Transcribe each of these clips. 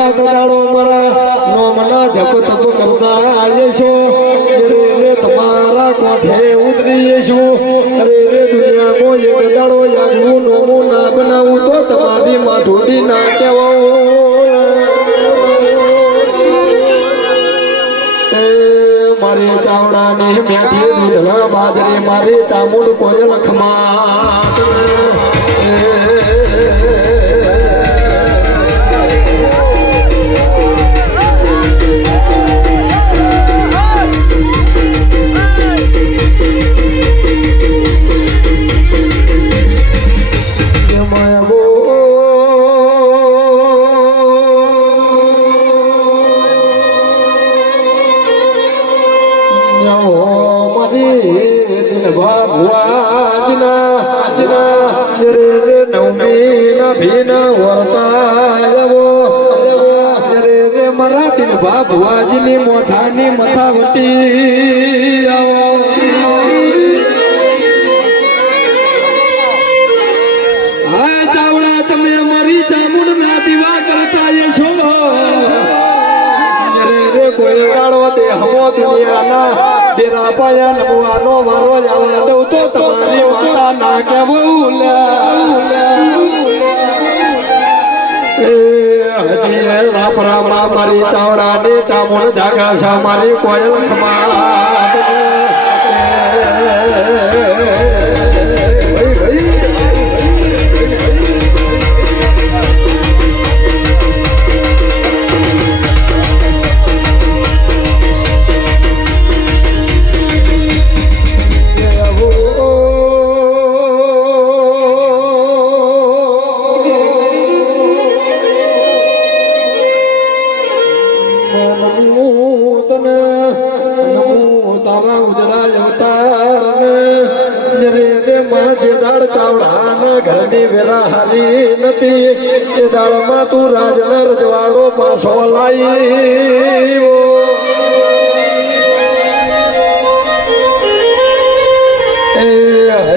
રાત દાડો મારા નોમના જપ તપ કરતા આવીશો રે તમારા કોઠે ઉતરીશું અરે રે દુનિયામાં એક દાડો યાગનું નોમું ના બનાવું તો તમારી માઠુડી ના કહેવાય મારી ચાવડાની મેઠી દૂધના બાજરી મારી ચામુંડ કોયલ ખમા ભુવાજીની મોઠાની મથાવટી હા ચાવડા તમે અમારી ચામુંડ ના દીવા કરતા છો રે કોઈ ગાળો દે હમો દુનિયાના દેરા પાયા નમવાનો વારો જવા દઉં તો તમારી માતા ના કેવું રાપરામાં મારી ચાવડાની ચામુંડ જાગા છે મારી કોયલ ઘરની વેરા હાલી નથી એ દાળમાં તું રાજના રજવાડો પાછો લાઈ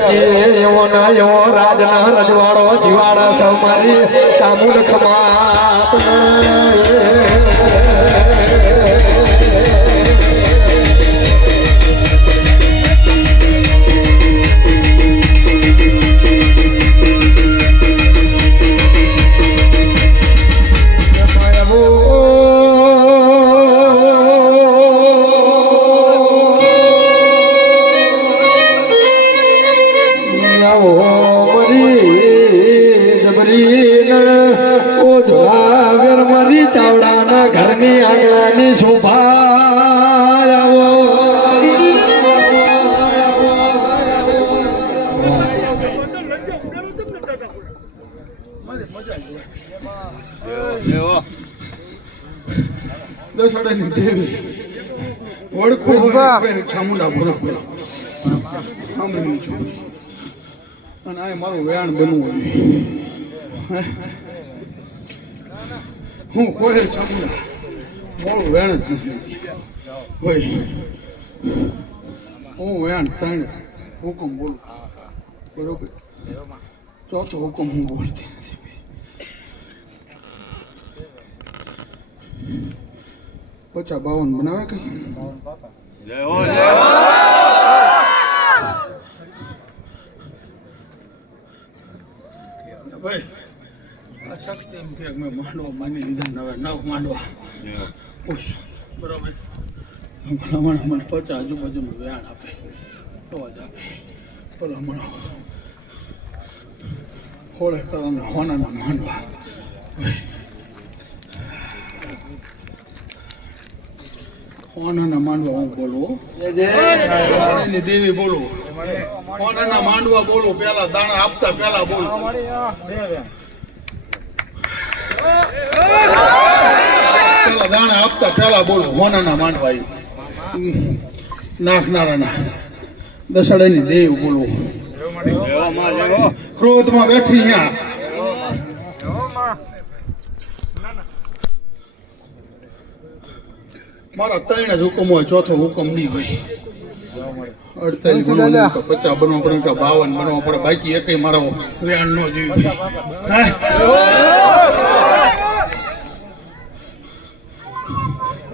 હજી એવો ના એવો રાજના રજવાડો જીવાડા સૌ મારી ચામુંડ ખમાત ચાવડાના ઘરની આંગણાની શોભા દસડાની દેવી ઓળખું ચામુંડા બરોબર સાંભળી છું અને આ મારું વેણ બનવું હું કોઈ ચામુંડા મારું વેણ જ નથી ભાઈ હું વેણ ત્રણ હુકમ બોલું બરોબર ચોથો હુકમ હું બોલતી નથી પચા 52 બનાવે કઈ જય હો ભાઈ આ શક્તિ એમ કે મેં માંડવા માની લીધા હવે નવ માંડવા બરોબર હમણાં મને 50 આજુબાજુનું વ્યાણ આપે અવાજ આપે બોલો હમણાં હોળે કરવાના હોનાના માંડવા હોનાના માંડવા હું બોલું દેવી બોલું હોનાના માંડવા બોલું પેલા દાણા આપતા પેલા બોલું પેલા દાણા આપતા પેલા બોલું હોનાના માંડવા નાખનારાના દસડાની દેવ બોલવું ક્રોધમાં બેઠી અહીંયા મારા 3 જ હુકમ હોય ચોથો હુકમ નહીં હોય 48 બનવા 50 બનવા પડે 52 બનવા પડે બાકી એકય મારા વેણ નો જોઈ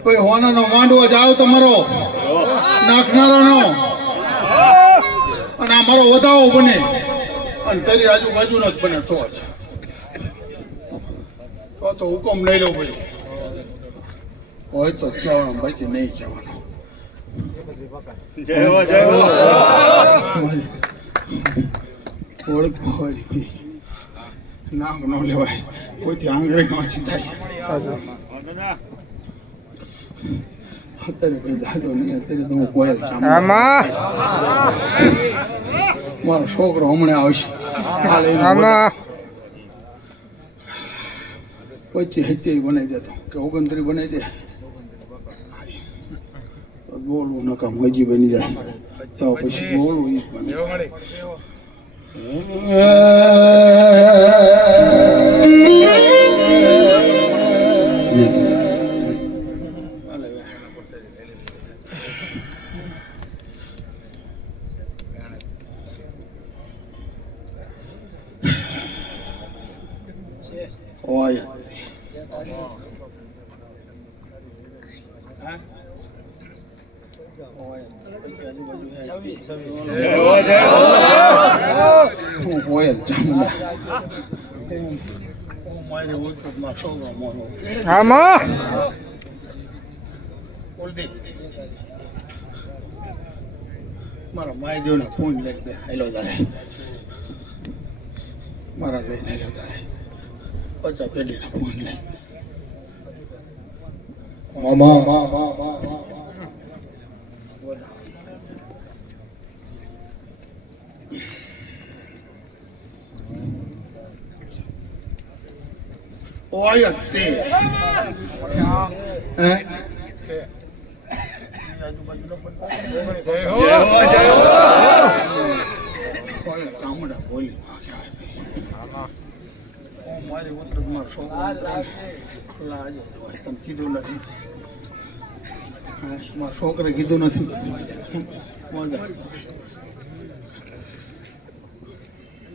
કોઈ હોનાનો માંડવો જાવ તમારો નાખનારાનો અને આ મારો વધાવો બને અને તારી આજુબાજુનો જ બને તો જ તો હુકમ લઈ લો ભાઈ હોય તો કહેવાનું બાકી નહીં કહેવાનું ઓળખ હોય નામ ન લેવાય કોઈથી આંગળી ન સીધાય અત્યારે કઈ દાદો નહીં અત્યારે તો હું કોઈ મારો છોકરો હમણાં આવશે પછી હત્ય બનાવી દેતો કે 29 બનાવી દે તો બોલવું નકામ હજી બની જાય તો પછી બોલવું એ બને Oya. મારા માયદેવના ફોન લઈને હેલો જાય મારા લઈને હેલો જાય પચા પેઢીના ફોન લઈને ઓય તે હે કીધું નથી છોકરે કીધું નથી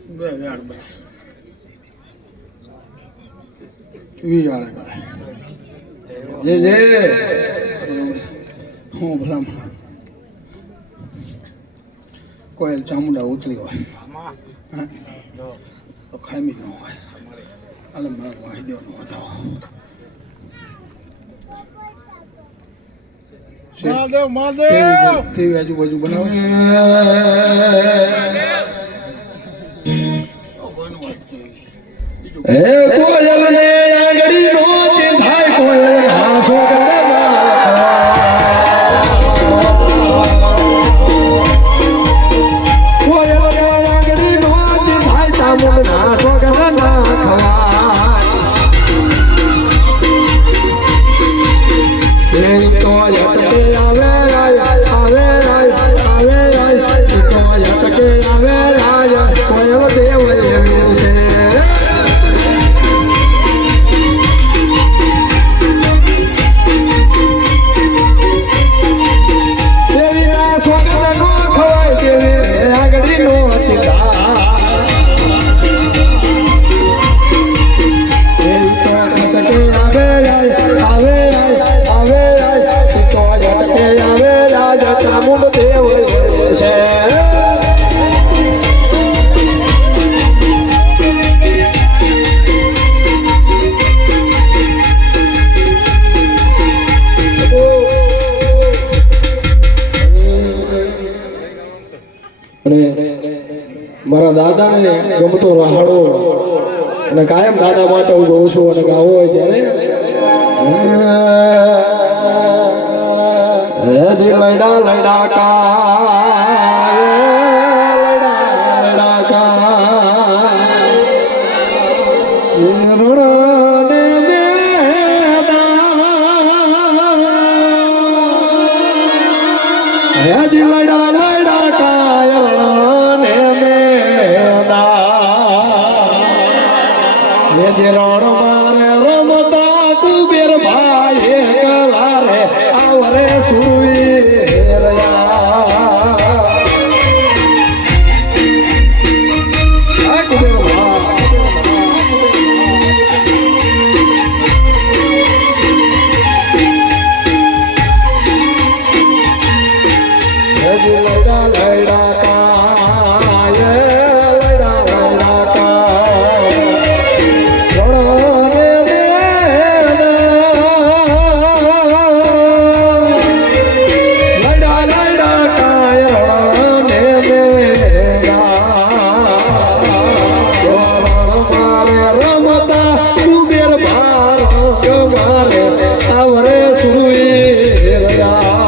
બે વ્યાળ બે વિયાળે હું ભલામણ કોયલ ચામુંડા ઉતરી હોય તો ખામી ન હોય અને મારા વાહિદેવનો વધાવો તેવી આજુબાજુ બનાવે કોયલ ને આંગળી નો ચિંતાય કોયલ હાસો કોયલ ને આંગળી નો ચિંતાય ચામુંડ હાસો કરે ના મારા દાદાને ગમતો રહાડો અને કાયમ દાદા માટે હું ગાઉં છું અને ગાવો હોય ત્યારે હજી લડા લડા જે રણ મારે રમતા કુબેર ભાઈ કલા રે આવરે સુઈ મારે આવરે સુરવી રહ્યા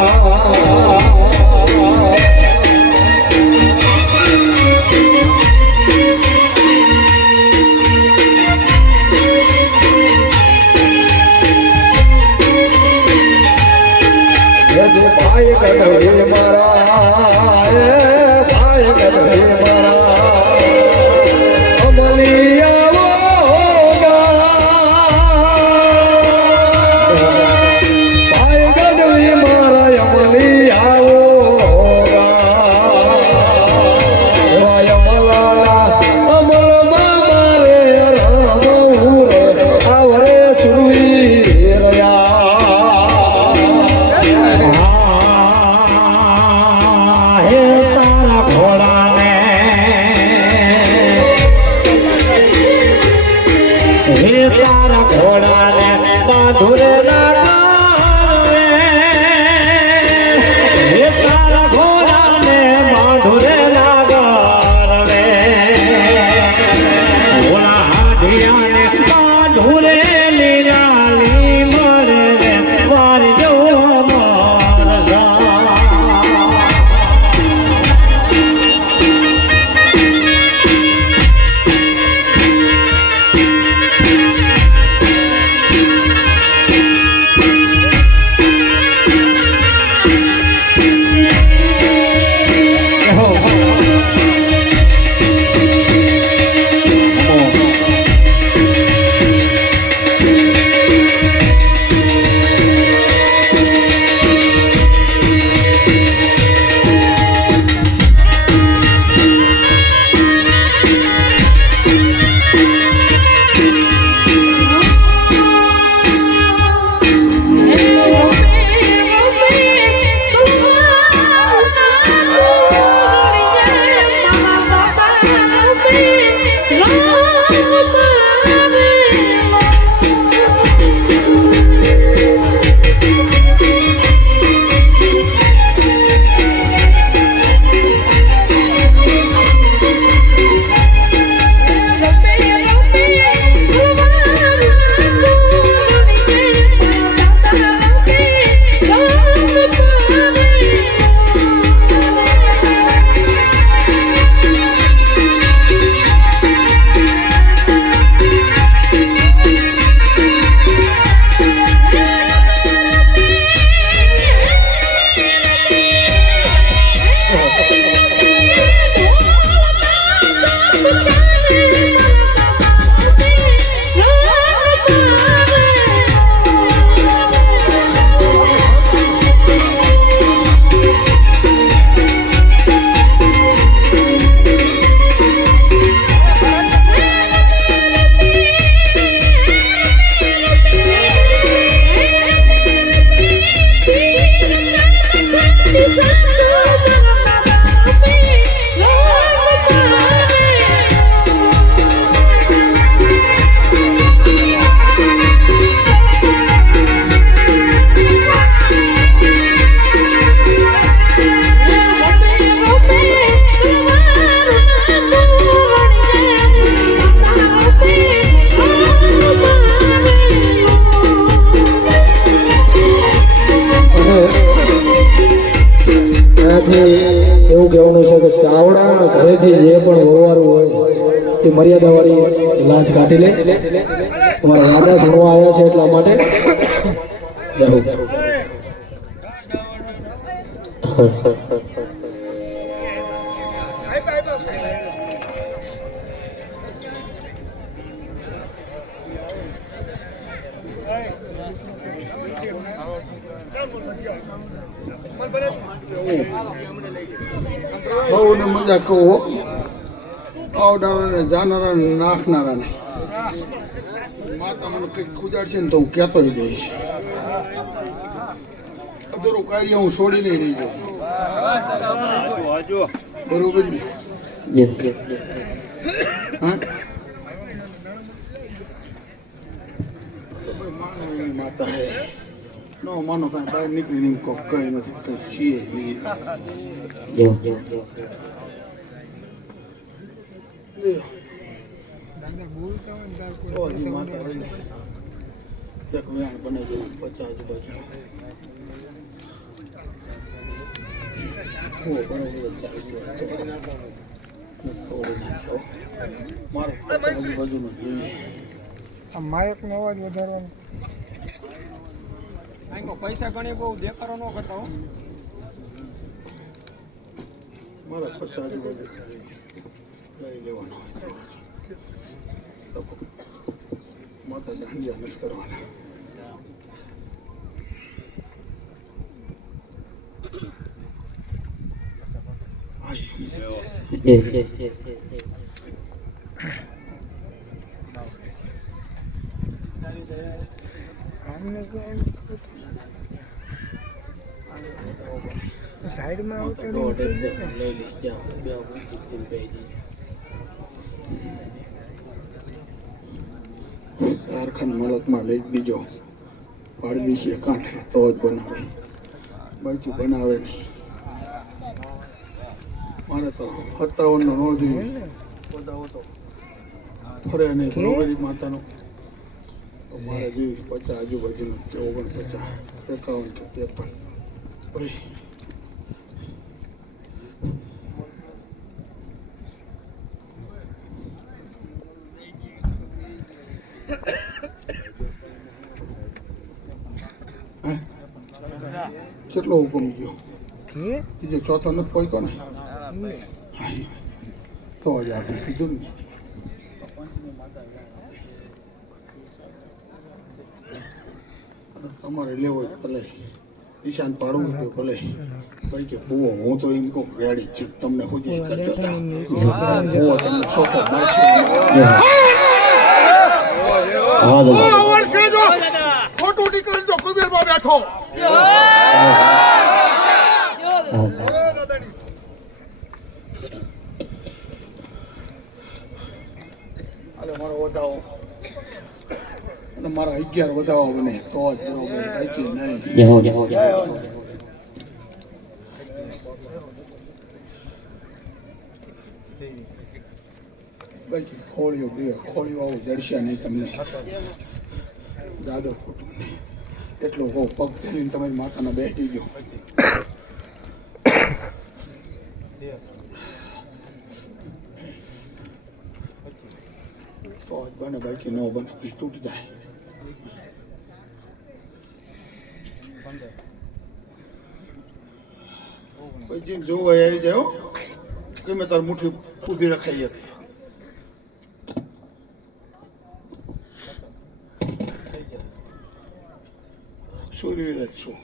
ભાઈ કઢે મારા ભાઈ કઢે મારા અમલિયા ભાઈ કઢે મારા અમલિયા અમલ મારે રામ આવરે સુરવી રહ્યા હે તારા ઘોડાને બાંધુરે નાગર હે તારા ઘોડાને બાંધુરે નાગર રે ઘોડા હાડિયાને બાંધુરે લીરાલી મળે રે વારજો મારસા એવું કહેવાનું છે કે ચાવડા ઘરેથી જે પણ વવારું હોય એ મર્યાદાવાળી લાજ કાઢી લે તમારા વાદા ભણવા આવ્યા છે એટલા માટે જાઓ. બહુ ને મજા કહો આવડાના જાનારા નાખનારા ને માતા મને કંઈક ખુજાડશે ને તો હું કહેતો જઈશ. અધૂરું કાર્ય હું છોડી નહીં રહી જાઉં. બરોબર ને? હા માતા હે નો માનો કાંઈ બહાર નીકળીને કહો કંઈ નથી કંઈ છીએ નહીં. માતા રહી એક વેણ બને જેવું 50 આજુબાજુ બરોબર મારે 50 આજુબાજુનું જોઈએ આ માઇકનો અવાજ વધારવાનો પૈસા ગણી બહુ દેખાડો ન કરતા હો મારે 50 આજુબાજુ લઈ લેવાનો માતા દાંડિયા નથી કરવાના આમને સાઈડમાં આવતા લઈ લઈશ ત્યાં બે કારખાન મલકમાં લઈ દીજો પાડી દઈશું કાંઠે તો જ બનાવે બાકી બનાવે નહીં મારે તો 57 નો ન જોઈએ બધાઓ તો ફરે નહીં બરોબરી માતાનો તો મારે જોઈએ 50 આજુબાજુનું 49 51 કે 53 ભાઈ કેટલો હુકમ ગયો બીજો ચોથો નથી પહોંચ્યો ને તો જ આપણે કીધું ને તમારે લેવો હોય ભલે નિશાન પાડવું તો ભલે ભાઈ કે ભૂવો હું તો એમ કહું રેડી છે તમને સુધી કરજો ભૂવો તમને છોટો મળશે ખોટું નીકળી તો કુબેરમાં બેઠો મારો વધાવો અને મારા 11 વધાવો બને તો જ બરોબર બાકી નહીં બાકી ખોળીઓ આવું જડશે નહીં તમને દાદો ખોટું નહીં એટલું કહું પગ ફેરીને તમારી માતાના બેસી ગયો તો જ બને બાકી ન બને પછી તૂટી જાય પછી જોવા આવી જાય ગમે તાર મુઠ્ઠી ઊભી રખાઈ હતી સૂર્ય છું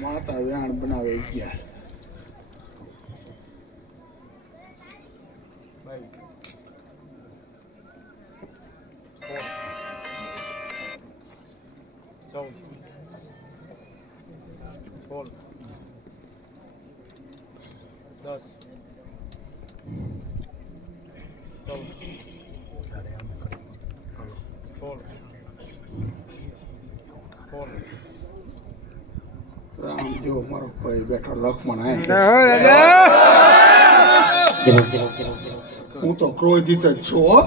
માતા વ્યાણ બનાવે ગયા રામ જો મારો ભાઈ બેઠો લક્ષ્મણ હું તો ક્રોધિત જ છું હો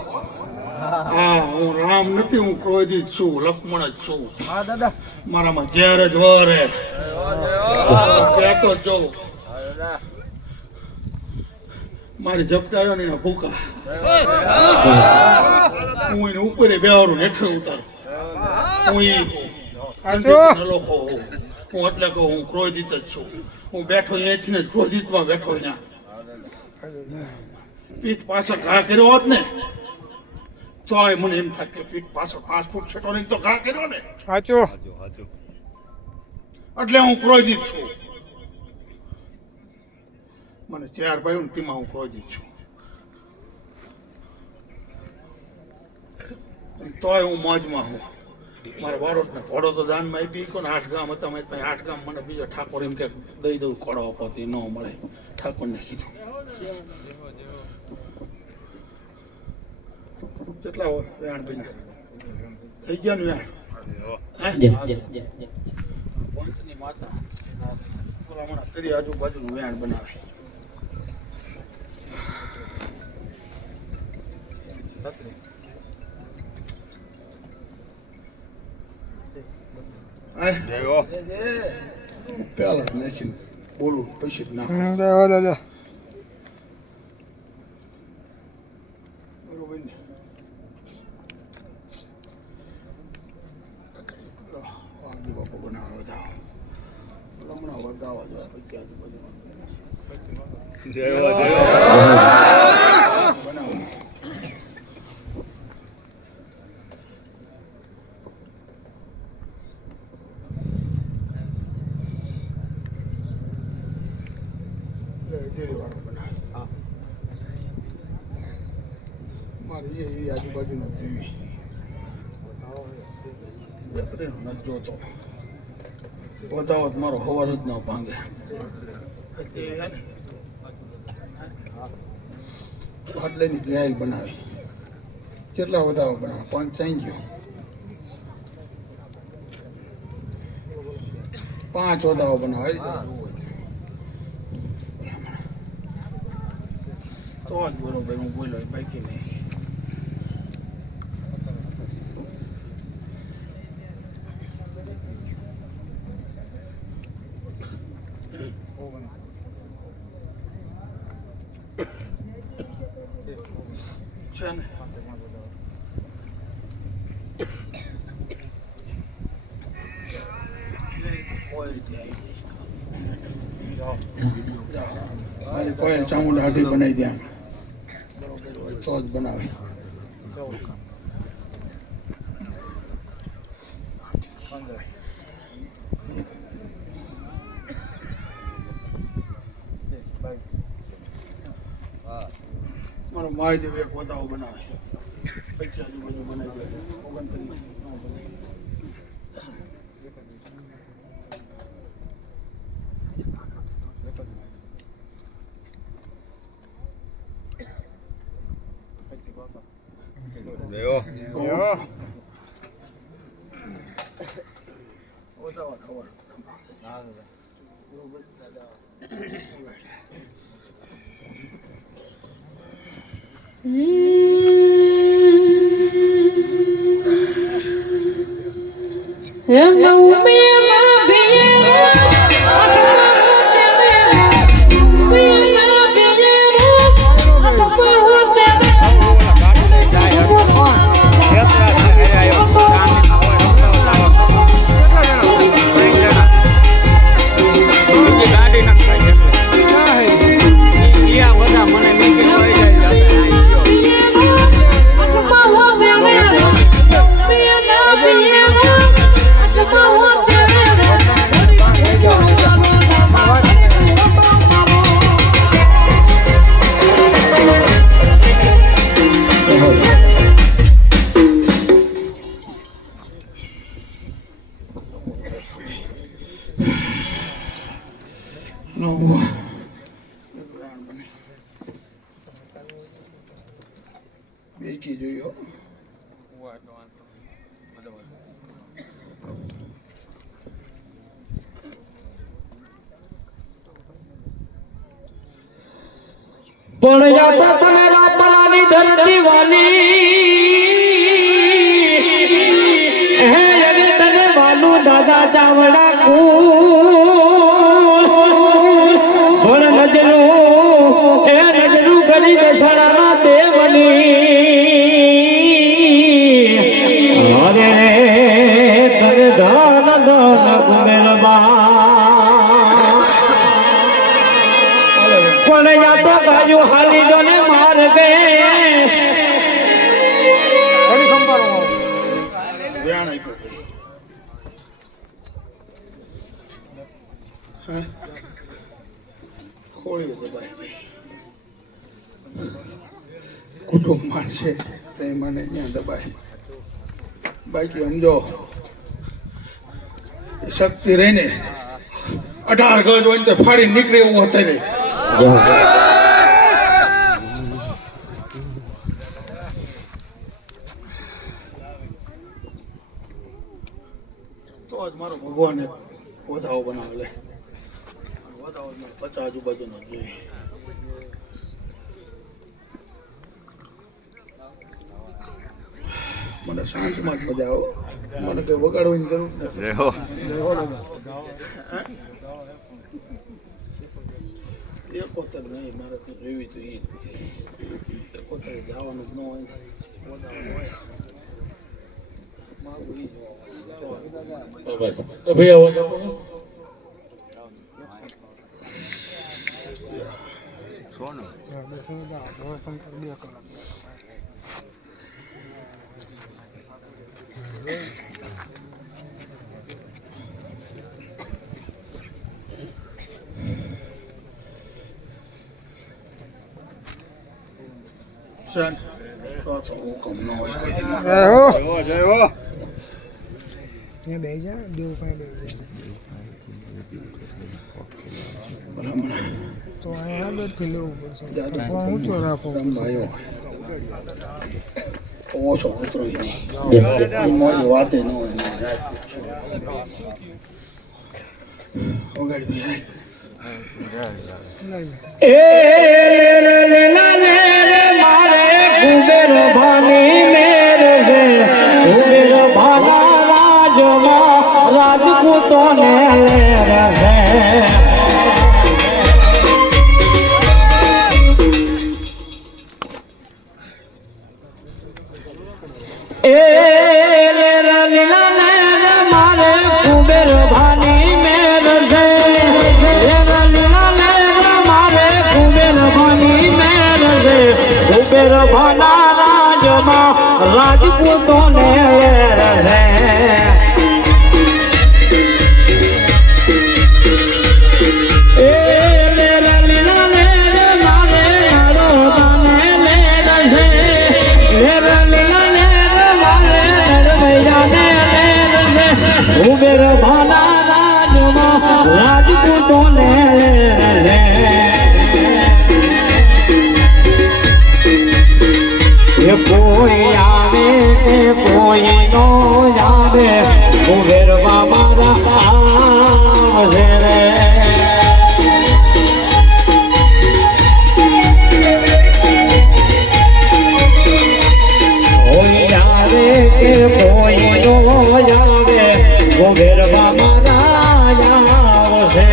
હા હું રામ નથી હું ક્રોધિત છું લક્ષ્મણ જ છું હા દાદા મારામાં ઝેર જ વરે કહેતો જ જોઉં મારી ઝપટાયો ને એના ભૂકા હું એને ઉપર બેવારું હેઠે ઉતારું હું એ લોકો હું એટલે કહું હું ક્રોધિત જ છું હું બેઠો અહીંયાથી ને ક્રોધિતમાં બેઠો અહીંયા પીઠ પાછળ ઘા કર્યો હોત ને તોય મને એમ થાય કે પીઠ પાછળ 5 ફૂટ છેટો નહીં તો ઘા કર્યો ને સાચો એટલે હું ક્રોધિત છું મને 4 ભાઈઓ ને તેમાં હું ક્રોધિત છું તોય હું મોજમાં હું મારા વારોટને ઘોડો તો દાનમાં આપી ગયો ને 8 ગામ હતા મારી પાસે 8 ગામ મને બીજો ઠાકોર એમ કે દઈ દઉં ઘોડો આપવાથી ન મળે ઠાકોરને કીધું કેટલા વેણ બન્યા થઈ ગયા ને વેણ માતા હમણાં તેરી આજુબાજુનું વેણ બનાવે પેલા નાખીને બોલું પછી જ નાખ દાદા બરોબર ને વાઘજી બાપુ બનાવે વધાવો હમણાં વધાવા જો પછી આજુબાજુ બનાવો મારી એ આજુબાજુ નથી નથી જોતો વધાવત મારો હવાર જ ન ભાંગે આટલેની ગાયલ બનાવી કેટલા વધાવો બનાવે 5 ચાઈ ગયો 5 વધાવો બનાવે તો જ બરોબર હું બોલ્યો બાકી નહીં છે ને કોઈ ચામુંડા હાટી બનાવી દે તો જ બનાવે મારો મહાદેવ એક વધાવો બનાવે પછી આજુબાજુ બનાવી દે 29 બેકી જોયો પણ જાતા તમે રાતલાની ધરતી વાલી હે રે તને વાલું દાદા ચાવડા ભણ નજરું એ નજરું કરી દસડાના દેવની અરે રે તને ધન ધન ગુમેરબા પણ જાતો ગાયું હાલી જો ને માર ગે વ્યાણ આપ્યો હા ખોળ્યું દબાઈ કુટુંબ માનશે તે મને ત્યાં દબાય બાકી સમજો શક્તિ રહીને 18 ગજ હોય તો ફાડી નીકળે એવું અત્યારે તો જ મારો ભગવાન વધાવો બનાવે લે વધાવો 50 આજુબાજુનો જોઈએ મને શાંતમાં જ મજા આવે મને કઈ વગાડવાની જરૂર નથી જય હો એકોતર નહીં મારે તો જોવી તો એ જ છે એકોતર જવાનું જ ન હોય પોતાનું હોય મારું એ સોનું બસ હવે જાઓ. હવે પણ 2 કલાક. ચાલ તો હુકમ ન હોય કોઈ દી. જય હો જય હો ત્યાં બેસી જા, દેવ પાસે બેસી જા. તો અહીંયા આગળથી લેવું પડશે. તો ફોન ઊંચો રાખવો પડશે. ઓછો ઉતરો નહીં મારી વાતે ન હોય વગાડી લઈ લે. એ લીલા ને રે મારે કુબેર ભાની મેર છે કુબેર ભાના રાજમાં રાજપૂતોને લેર છે એ લીલા ને રે મારે કુબેર ભાની મેર છે કુબેર ભાના રાજમાં રાજપૂતોને લેર છે એ લેર લીલા લેર મારે હળોદાને લેર છે લેર લીલા લેર મારે નરમૈયાને લેર છે કુબેર ભાના રાજમાં રાજપૂતોને લેર છે કોઈ આવે કોઈ નો આવે કુબેરવા મારા આવશે રે કોઈ આવે કે કોઈ નો આવે કુબેરવા મારા આવશે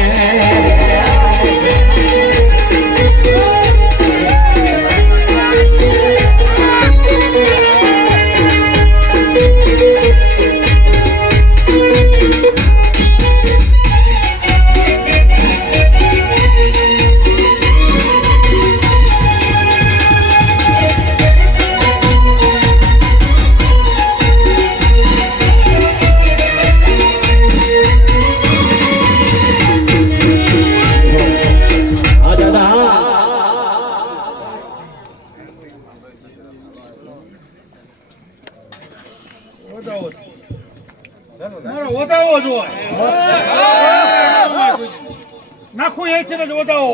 મારો વધાવો જ હોય નાખું અહીંથી જ વધાવો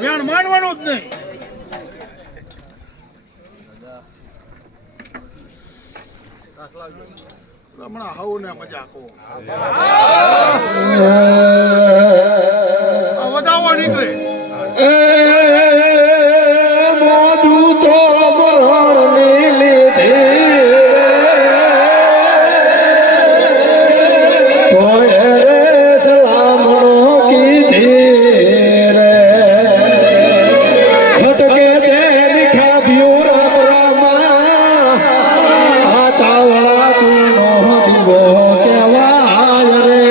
વેણ માનવાનું જ નહીં હમણાં હાઉ ને મજાકો વધાવો નીકળે મોઢું તો મરણની લીધી તોય રે સલામણો કીધી રે ખટકે તે ખાભ્યું રામ રામા આ ચાવડા તુનો દીવો કહેવાય રે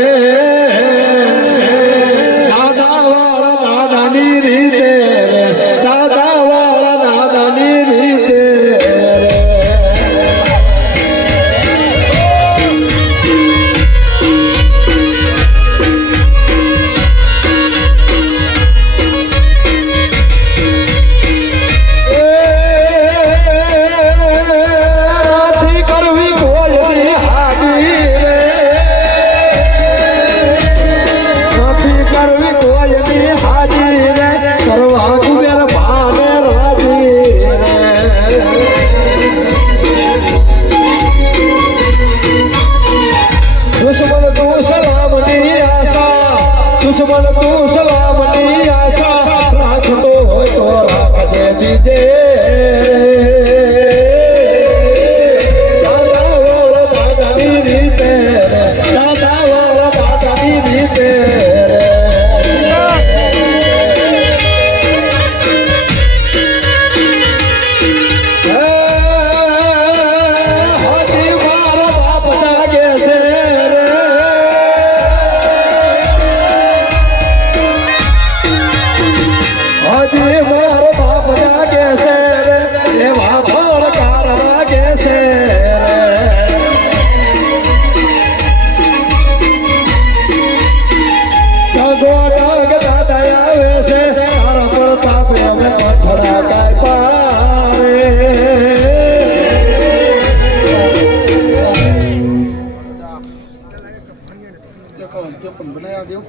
પણ બનાવ્યા દેવ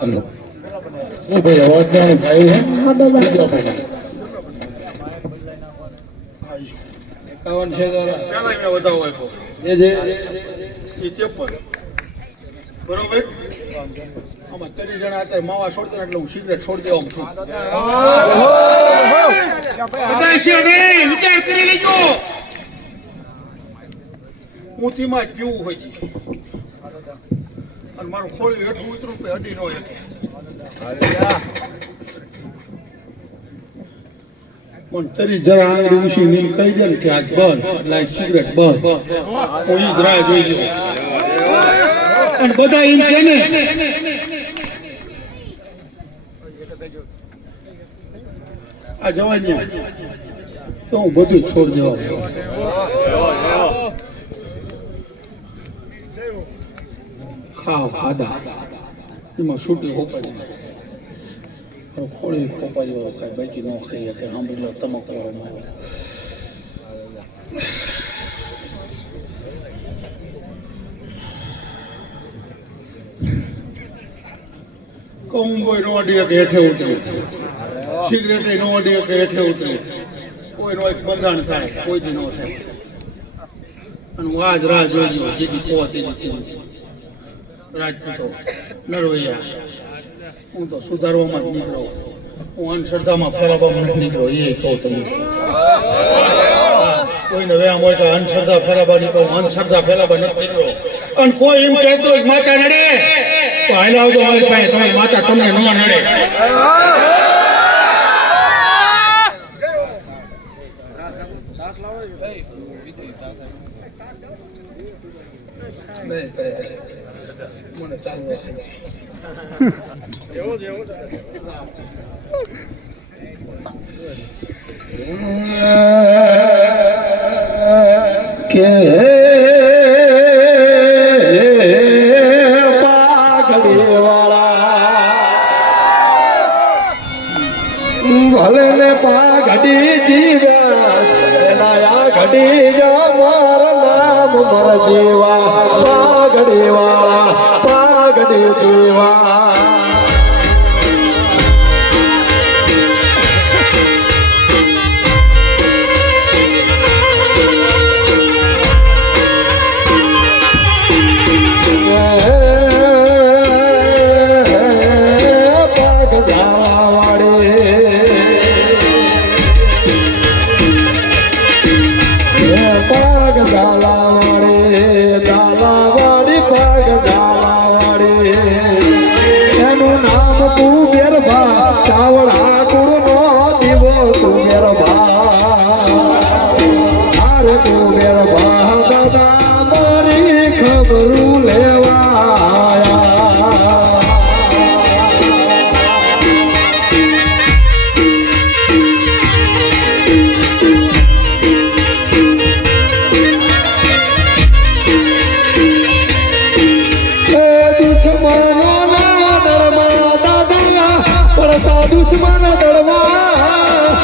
હલો હું ભાઈ અવાજ ના ભાઈ હે એકાવન છે ચાલો એમને વધાવો આપ્યો જે જે 53 બરોબર આમાં 30 જણા અત્યારે માવા છોડતા એટલે હું સિગરેટ છોડી દેવા છું બધા છે નહીં વિચાર કરી લેજો હું તેમાં જ પીવું હોય છે અને મારું ખોળ્યું હેઠું ઉતરું તો હડી ન હોય પણ તરી જરા આંગળી ઉછી નહીં કહી દે ને કે આજ બંધ એટલે આ સિગરેટ બંધ હું ઈ જ રાહ જોઈ લઉં અને બધા એમ કે ને આ જવાની તો હું બધું છોડ દેવા ખાવ ખાધા એમાં છૂટી હોપાડી ખોળી હોપાડી વાળો કાંઈ બાકી ન ખાઈ કે સાંભળી લો તમાક વાળો કૌંબોય નો અડીએ કે હેઠે ઉતરી સિગરેટે નો અડીએ કે હેઠે ઉતરી કોઈનો એક બંધાણ થાય કોઈથી ન થાય અને હું આજ રાહ જોઈ જેથી કોવા તેજી રાજપૂતો નરવૈયા હું તો સુધારવામાં જ નીકળો હું અંધશ્રદ્ધામાં ફેલાવવામાં નથી નીકળ્યો એ કહું તમને કોઈને વ્યામ હોય તો અંધશ્રદ્ધા ફેલાવા નીકળો અંધશ્રદ્ધા ફેલાવા નથી નીકળો અને કોઈ એમ કહેતો માતા નડે તો હાલ આવજો મારી પાસે તમારી માતા તમને ન નડે મને ચાલુ કે પાઘડી વાળા ભલે ને પાઘડી જીવ્યા એના ઘડી જો માર નામ મર જીવા પાઘડી વાળા પાઘડી જીવા દુશ્મન દળવા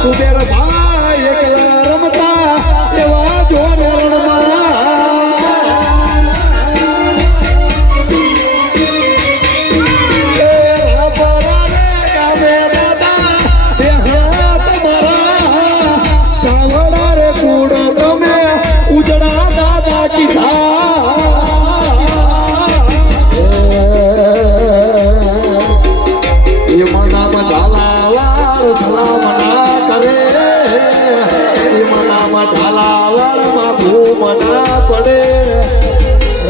કુબેર ભાઈ એકલા રમતા એવા જોને ઉજળા દાદા કીધા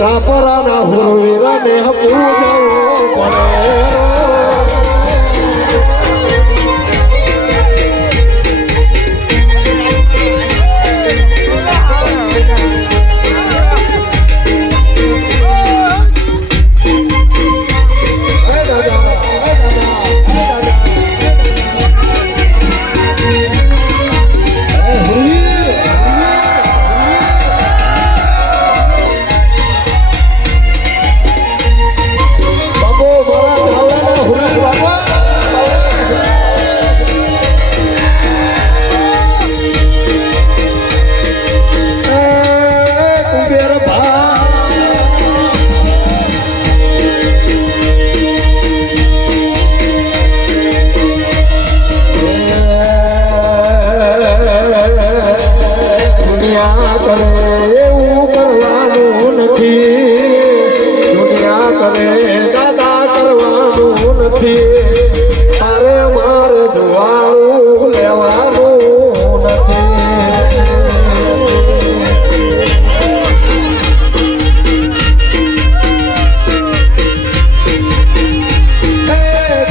રાપરાના હુરવીરાને પૂજવો પડે દુનિયા કરે એવું કરવાનું નથી દુનિયા કરે દાદા કરવાનું નથી અરે મારે જોવાનું લેવાનું નથી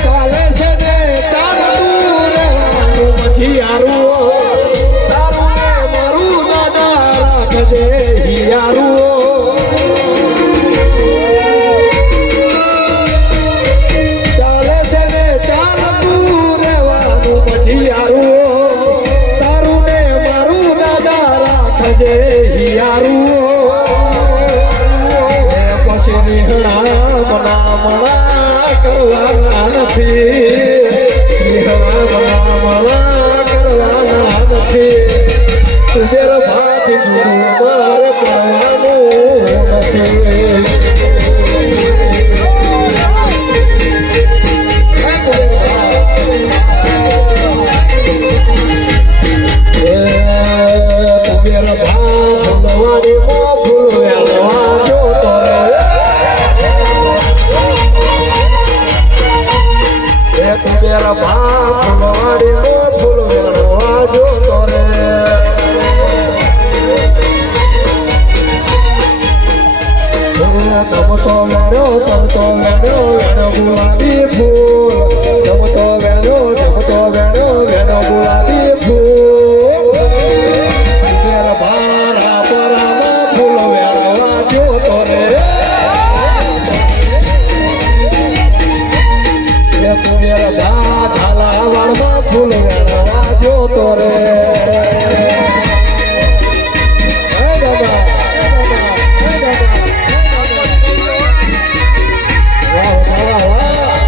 ચાલે છે ને ચાલતું રહેવાનું નથી યારું તારું ને મારું દાદા રાખજે હિયારું ચાલે છે ને ચાલતું રહેવાનું પછી યારું તારું ને મારું દાદા રાખજે હિયારું પછી નિહળા મના કરવાના નથી કરવાના નથી ઉભેર ભાત મારે કરવાનું નથી ઉભેર ભાત નવાની ફૂલ વેલવા જોતો મેરા બાપ ફૂલવાડી નો ફૂલ વેણવા જોતો રે તમતો વેણ્યો વેણો ગુલાબી ફૂલ તમતો વેણ્યો વેણો ગુલાબી ફૂલ મેરા ભારા પરામાં ફૂલ વેણવા જોતો રે મેરા બા ઢાલા વાળમાં ફૂલ વેણવા જોતો રે હે દાદા વાહ વાહ વાહ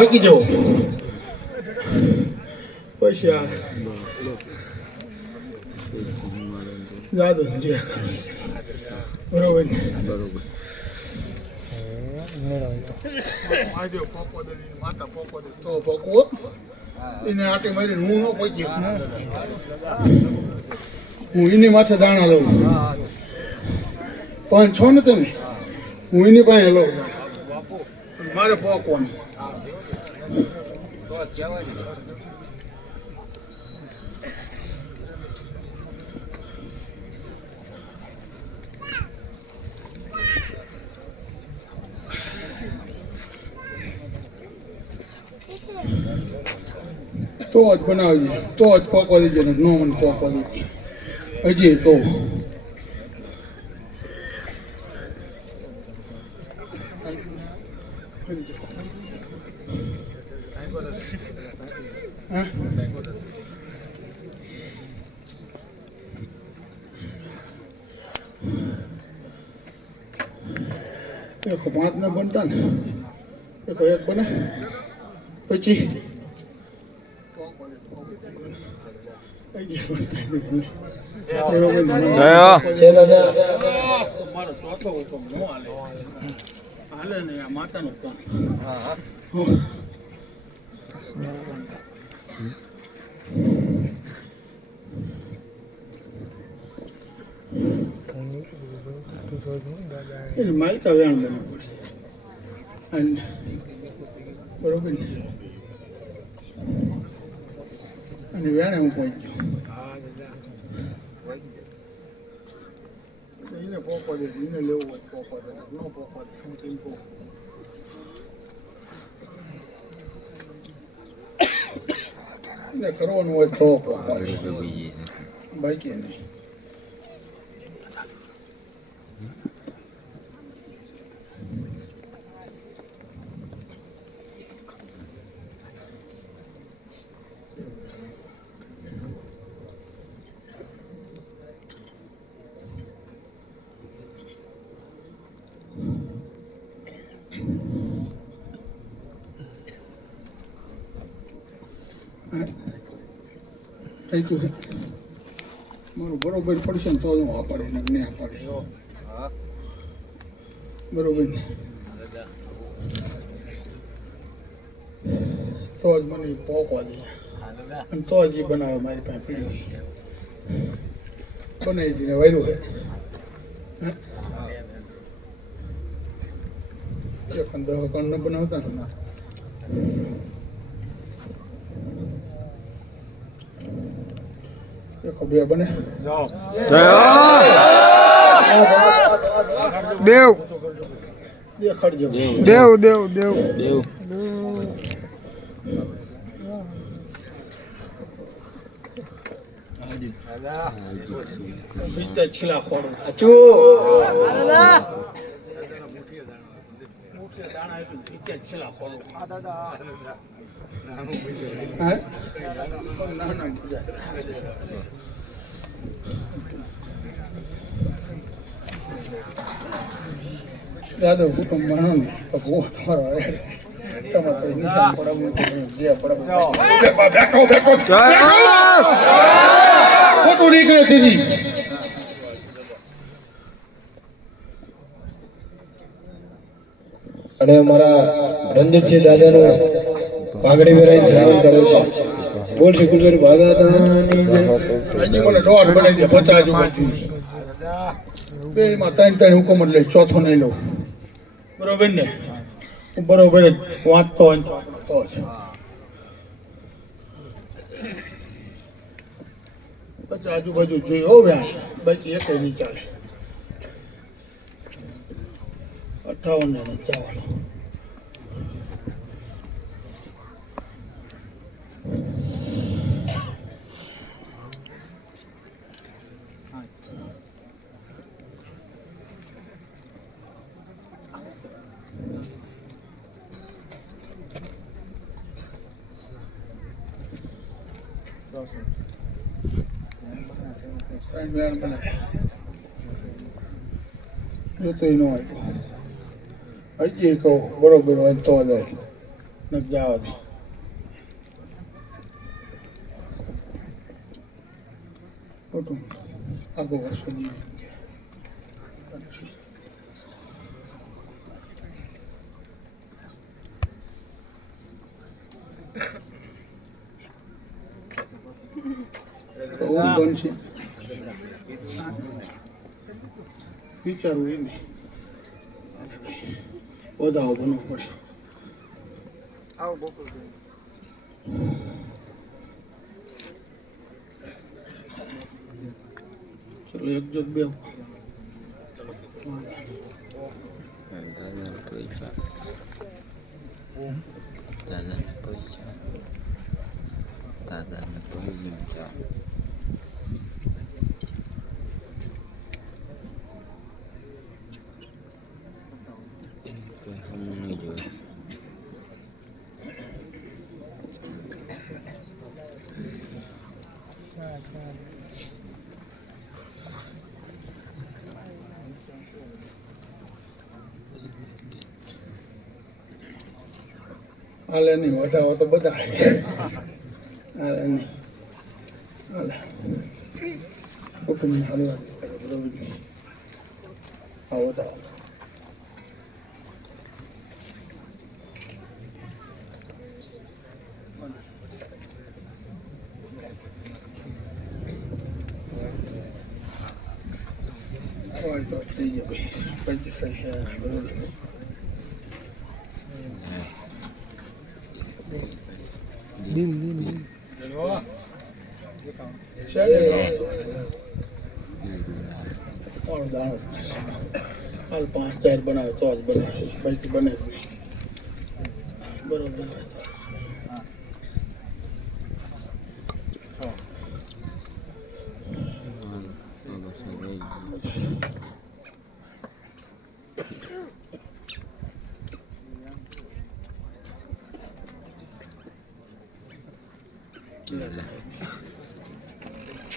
હોકી જવો પછી આ જાદુ જે બરોબર મહાદેવ પોકો દે માતા પોકો દે તો પોકો એને આટી મારીને હું ન પહોંચી હું એની માથે દાણા લઉં પણ છો ને તમે હું એની પાસે લઉં મારે પોકવાનું તો જ બનાવજે તો જ પોકવા દેજે ને નો મને પોકવા દેજે હજી કહું હા એક 5 ના બનતા ને એક બને પછી મારો ચોથો હુકમ ન હાલે ને આ માતાનું કામ માલિકા વેણ બનવું પડે બરોબર ને અને વેણે હું પહોંચ્યો એને પોકવા દે એને લેવું હોય પોકવા દે ન પોકવા દે હું તેમ કહું એને કરવાનું હોય તો પોકવા દે બાકી નહીં થઈ ગયું મારું બરોબર પડશે ને તો હું આ પડે ને નહીં આ પડે બરોબર ને તો જ મને પોકવા દે અને તો જ એ બનાવે મારી પાસે પીડ્યું બનાવી દઈને વાયરું છે એક દવા ન બનાવતા ને બે બને દેવ દેખાડજો દેવ દેવ દેવ ખીલા ખોડું ખીલા ખોડું યાદવ કુટુંબ ભણો ને તો બહુ તમારો તમારે નિશાન પડાવવું જે પડાવવું ખોટું નીકળે તેથી અને અમારા રંજીતસિંહ દાદાનું પાઘડી વેરાઈ સન્માન કરે છે. બોલ શીખુલભાઈ ભાગાતાની જય. હજી મને દોઢ બનાવી દે 50 આજુબાજુ બે માં 3 હુકમ જ લઈ ચોથો નહીં લઉં બરોબર ને બરોબર જ વાંચતો હોય તો જ પછી આજુબાજુ જોઈ હો વ્યાસ બાકી એક નહીં ચાલે 58 ને ચાવવાનો જોતો ન હોય હજી કહું બરોબર હોય તો જાય નક જવા દે. ખોટું આગો વર્ષો બનશે વિચારવું એમ વધાવો બનવો પડે. ચલો એક જગ બે હાલે નહીં વધાવો તો બધા હાલે નહીં હાલે કુટુંબને હાલવા બરોબર નહીં. હા વધાવો હોય તો થઈ જાય પછી કઈ બરોબર. દિન દિન દિન હાલ 5-4 બનાવે તો જ બનાવે પછી બને જ નહીં બરોબર.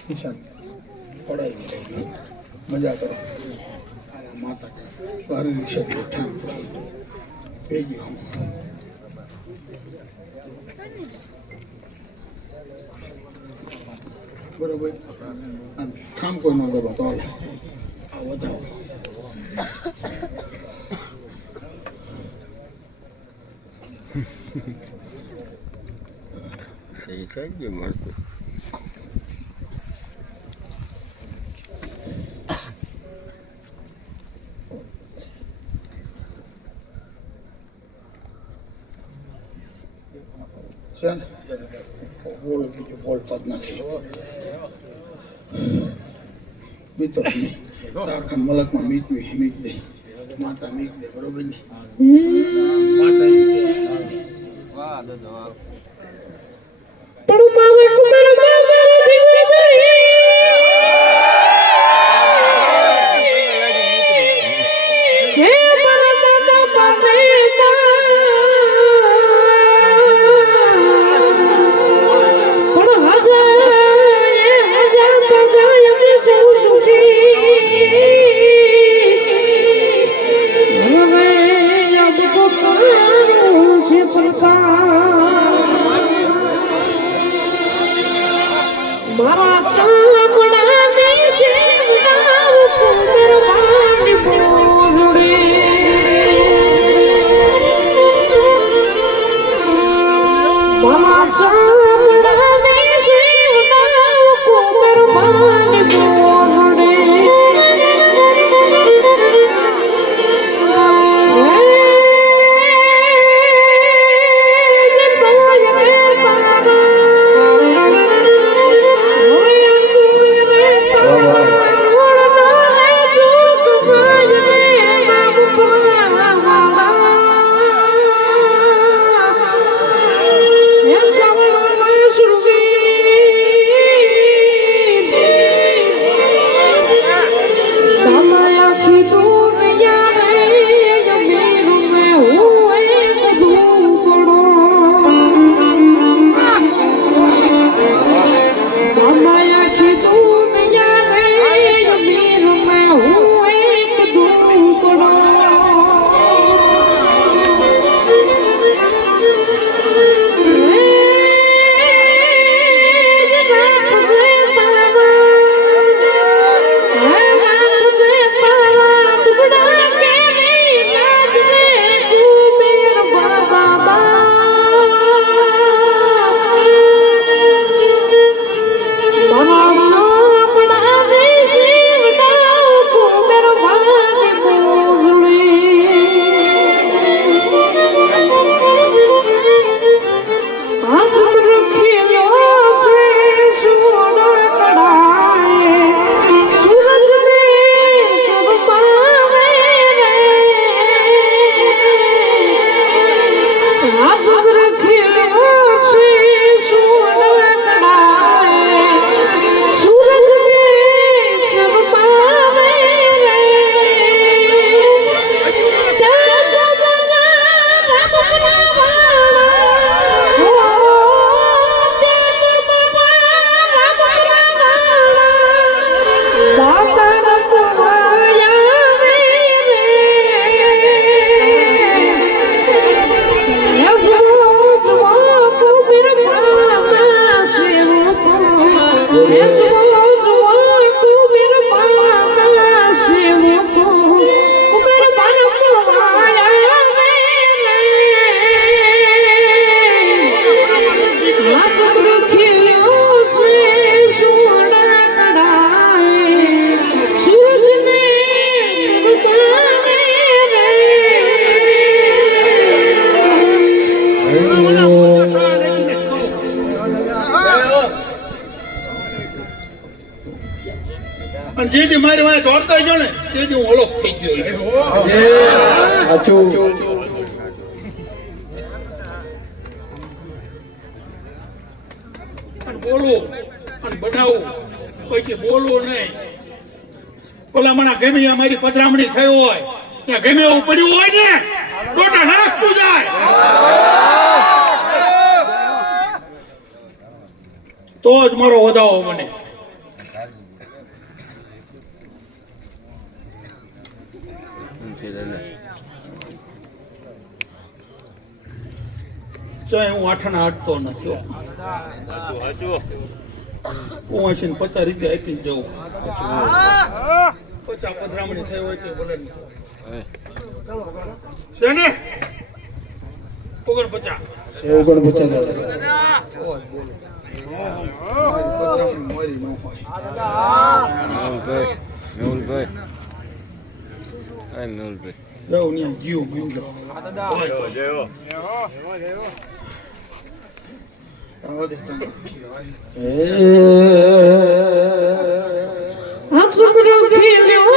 કિશન પડાવી મજા કરો માતા સારી વિશે ઠામ થઈ ગયું બરોબર. ઠામ કોઈ ન દબા તો આ વધાવો સહી થઈ ગયું મળતું. બોલ બીજું બોલતા જ નથી બીતો તારખા મલકમાં મીક દે માતા મીક દે બરોબર ને માતા મારા ચામડા ને શેવડાવ કુંદરવાની બોઝડી મારા ચામડા ને શેવડાવ કુંદરવાની બોઝડી અને જે દી મારી વાંહે દોડતા ગયો ને તે દી હું ઓળખ થઈ ગયો છું. સાચું અને બોલવું અને બનાવવું પછી બોલવું નહીં. ઓલા મને ગમે ત્યાં મારી પધરામણી થઈ હોય ત્યાં ગમે એવું પડ્યું હોય ને ડોટા નાખતું જાય તો જ મારો વધાવો મને. ચાહે હું આઠાના હાટતો નથી હો. હું વાંચીને 50 રૂપિયા આપી જ જવું. 50 પધરામણી થઈ હોય તો ભલે નહીં. છે ને 49 પધરામણી મોરી ન હોય. મેહુલભાઈ મેહુલભાઈ જાઉં ત્યાં જીવ બીવ અક્ષરો ખેલ્યો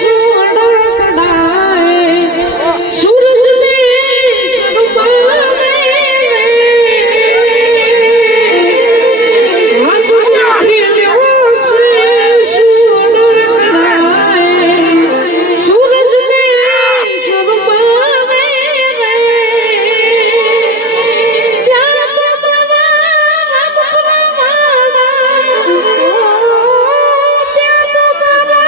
છે સોડા કડાય સૂરજને શરમાવે અક્ષરો ખેલ્યો છે સોડા કડાય સૂરજને શરમાવે પ્યાર પ્રમાણા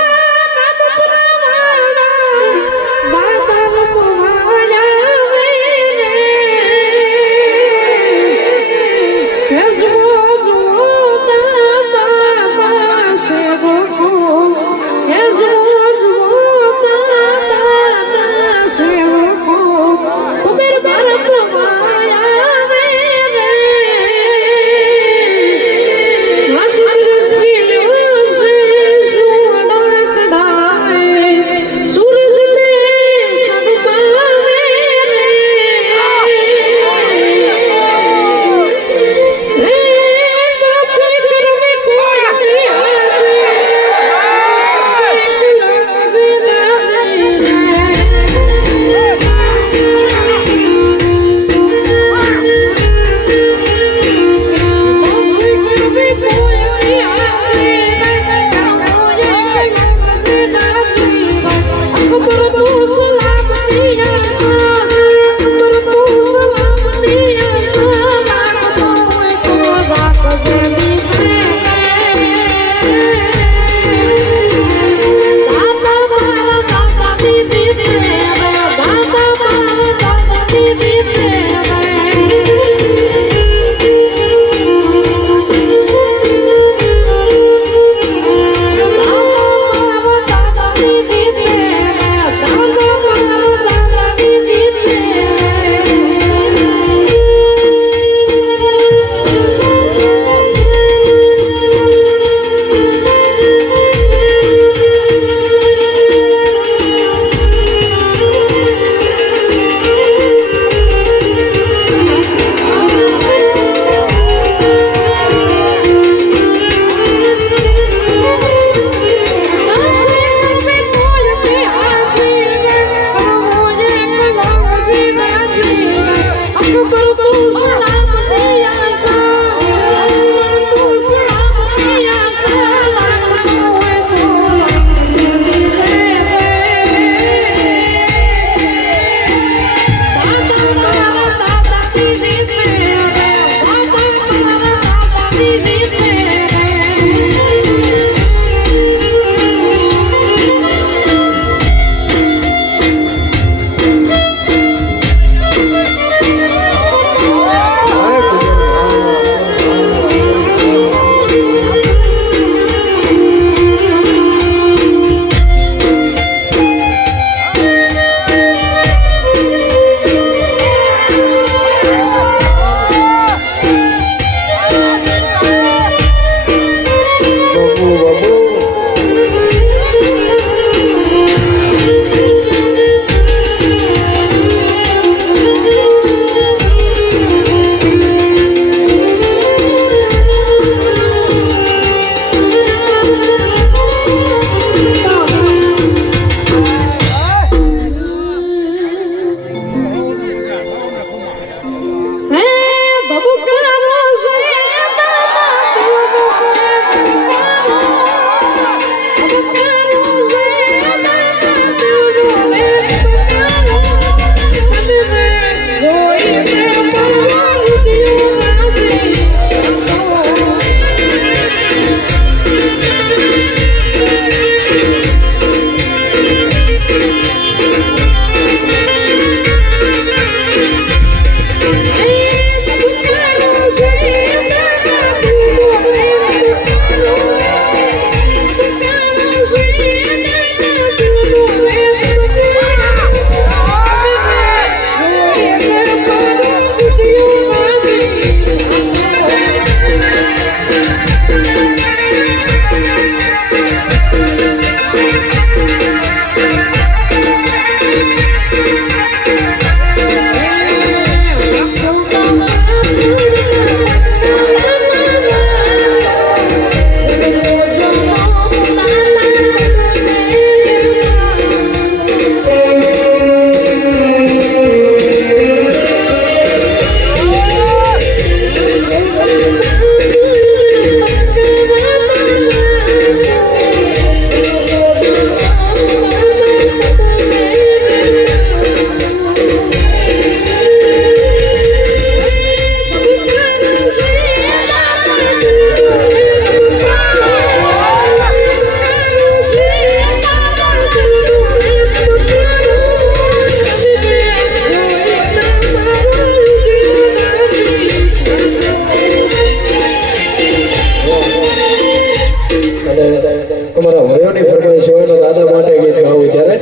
તમારા વયોની ફરમાઈશ હોય તો દાદા માટે ગીત ગાવું ત્યારે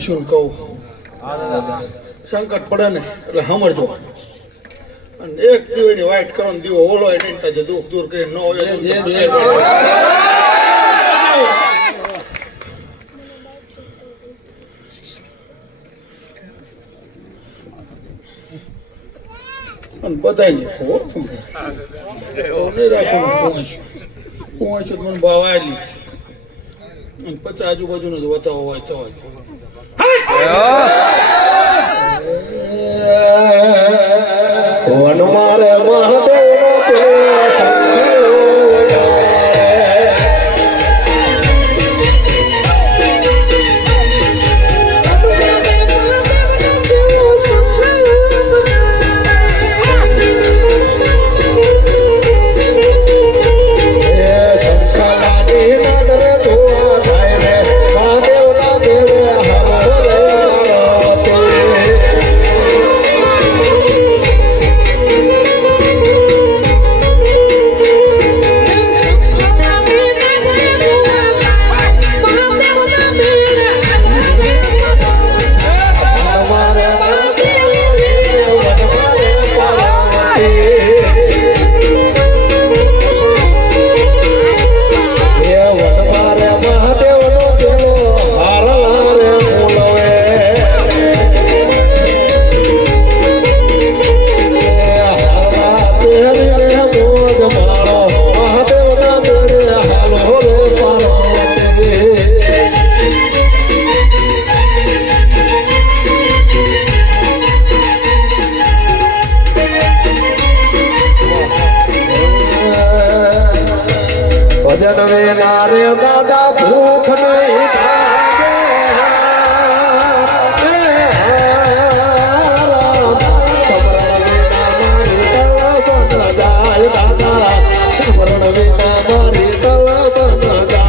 શું કહું સંકટ પડે ને એટલે સમજવો અને એક દીવાની વાઈટ કરો ને દીવો ઓલો નહીં થાય દુઃખ દૂર કરીને ન હોય અને બધાય નહીં રાખવું પહોંચ્યું મને ભાવ આવેલી અને પછી આજુબાજુનો જ વતાવો હોય તો વન મારે ભજન વેલા રે દાદા ભૂખ નહીં સ્મરણ વિના મારી તલ બન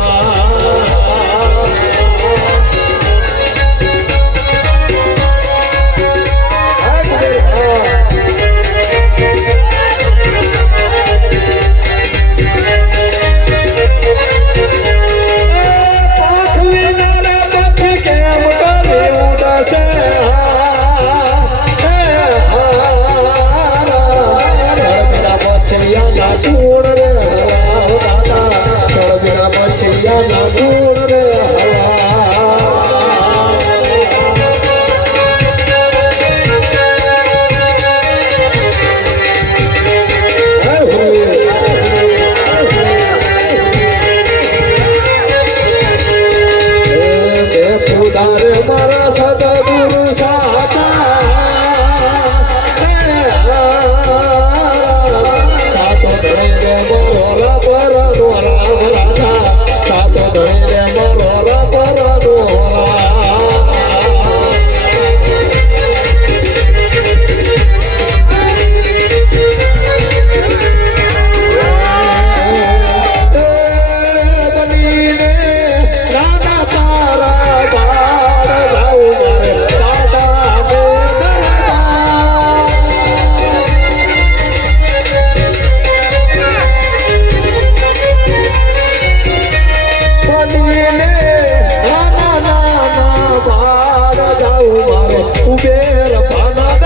કુબેર ભાના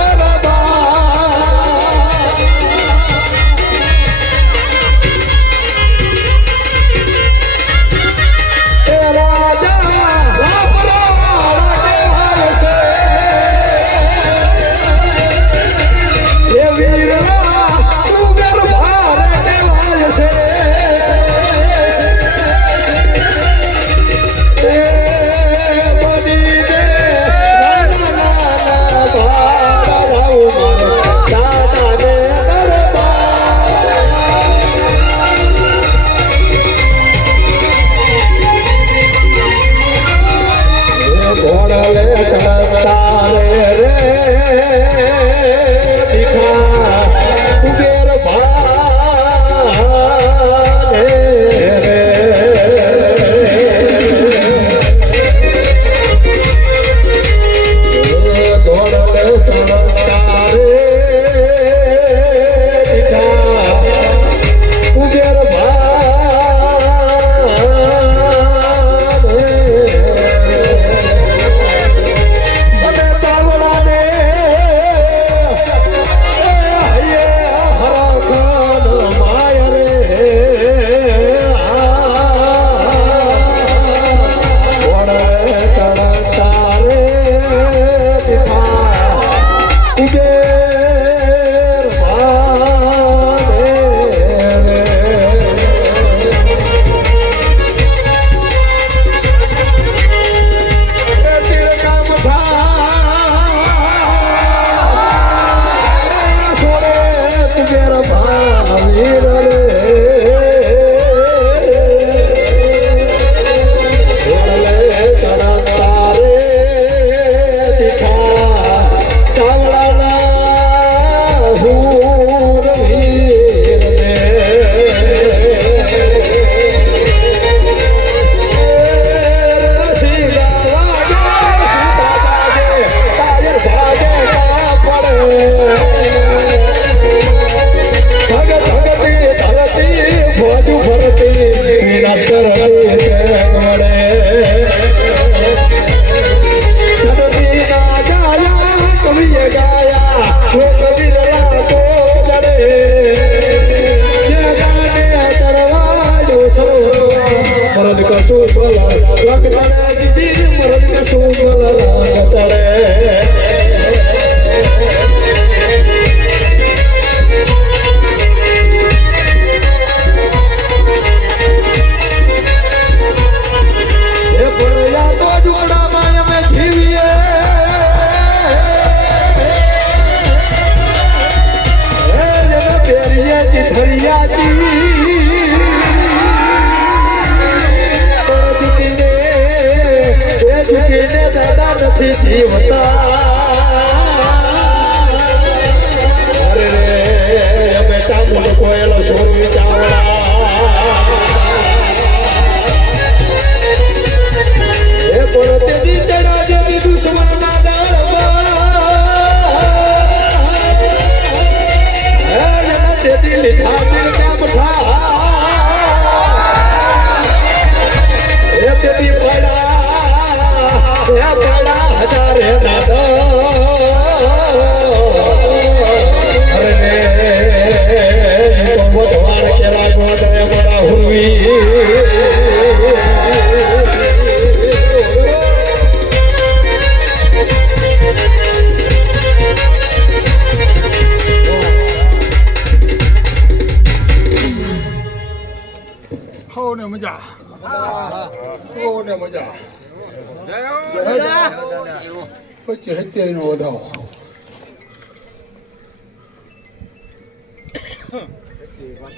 પછી હત્યાનો વધાવો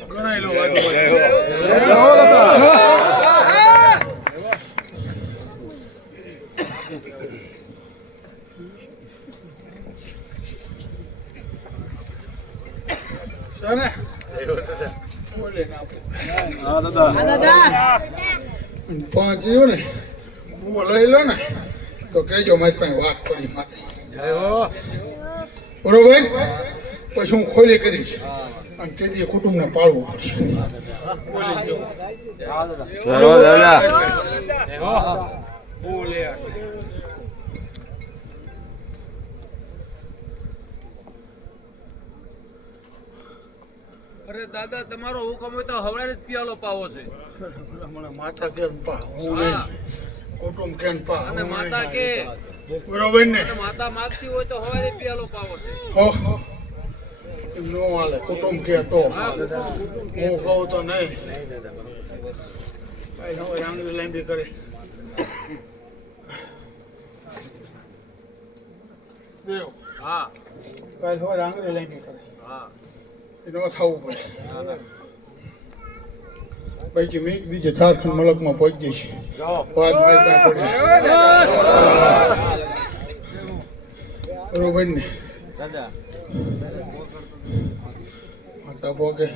ગણાય લો વાતો શાને બોલે ના હા દાદા પાંચ રહ્યો ને હું લઈ લો ને તો કહેજો મારી પાસે વાત પડી માથે બરોબર પછી હું ખોલી કરીશ અને તેથી કુટુંબને પાળવું પડશે બોલે અરે દાદા તમારો હુકમ હોય તો હવડાને જ પિયાલો પાવો છે મને માતા કેમ પા હું નહીં કુટુંબ કેમ પા અને માતા કે બરોબર ને અને માતા માંગતી હોય તો હવારે પિયાલો પાવો છે હો એમ નો હાલે કુટુંબ કે તો હું કહું તો નહીં ભાઈ હવે આંગળી લાંબી કરે દેવ હા કાલ હવે આંગળી લાંબી કરે હા એનો થવું પડે પછી મેં દીજે ઝારખંડ મલકમાં પહોંચી જઈશ વાત મારી પાસે પડે બરોબર ને દાદા માતા ભોગે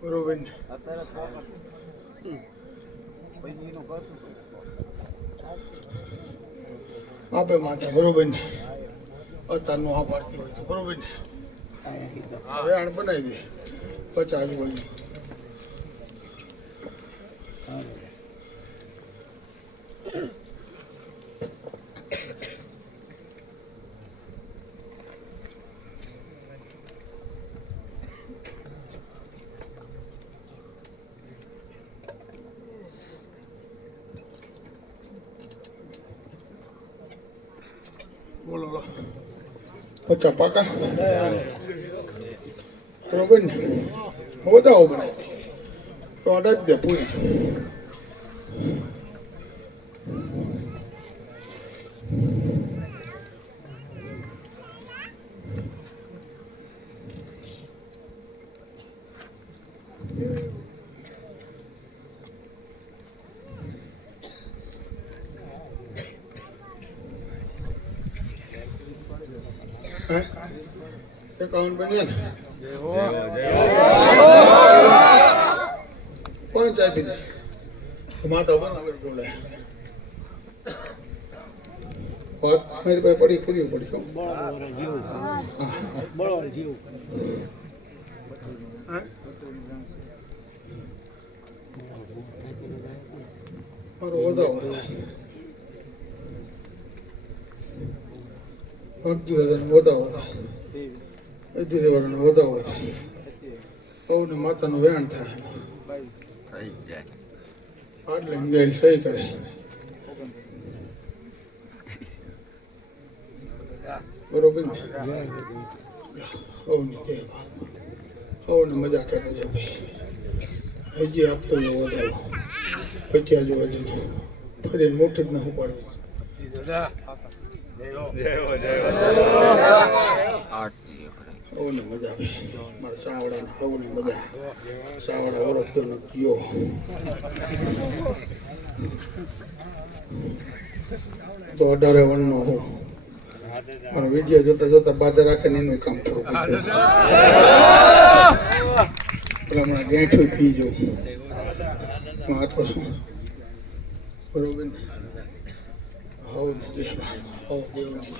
બરોબર ને આપે માતા બરોબર ને અત્યારનું આ પાડતી હોય તો બરોબર ને હવે આણ બનાવી દે 50 આજુબાજુ બોલો લો 50 પાકા બરોબર ને વધાવો બનાવી તો અડદ દે પૂરી એકાઉન્ટ બન્યા ને કોણ ચા પીધી માતા બરાબર બોલે વાત મારી પાસે પડી ફરી પડી કેમ મારો વધાવો વધાવો ધીરે વાળાનો વધાવો સૌને માતાનું વેણ થાય થઈ જાય આટલે ગેલ સહી કરે બરોબર ને સૌને મજા કરે છે હજી આપતો વધાવો પછી આજુબાજુ ફરી મોટી જ ના ઉપાડવું આરતી કરે સૌને મજા આવે મારા સાવડાને સૌને મજા સાવડા વરસનો ગયો તો 18 વર્ષનો હું મારો વિડીયો જોતા જોતા બાધા રાખે ને એનું કામ પૂરું કરી હમણાં ગેઠું પી જવું માથો શું બરોબર ને હવ દેવની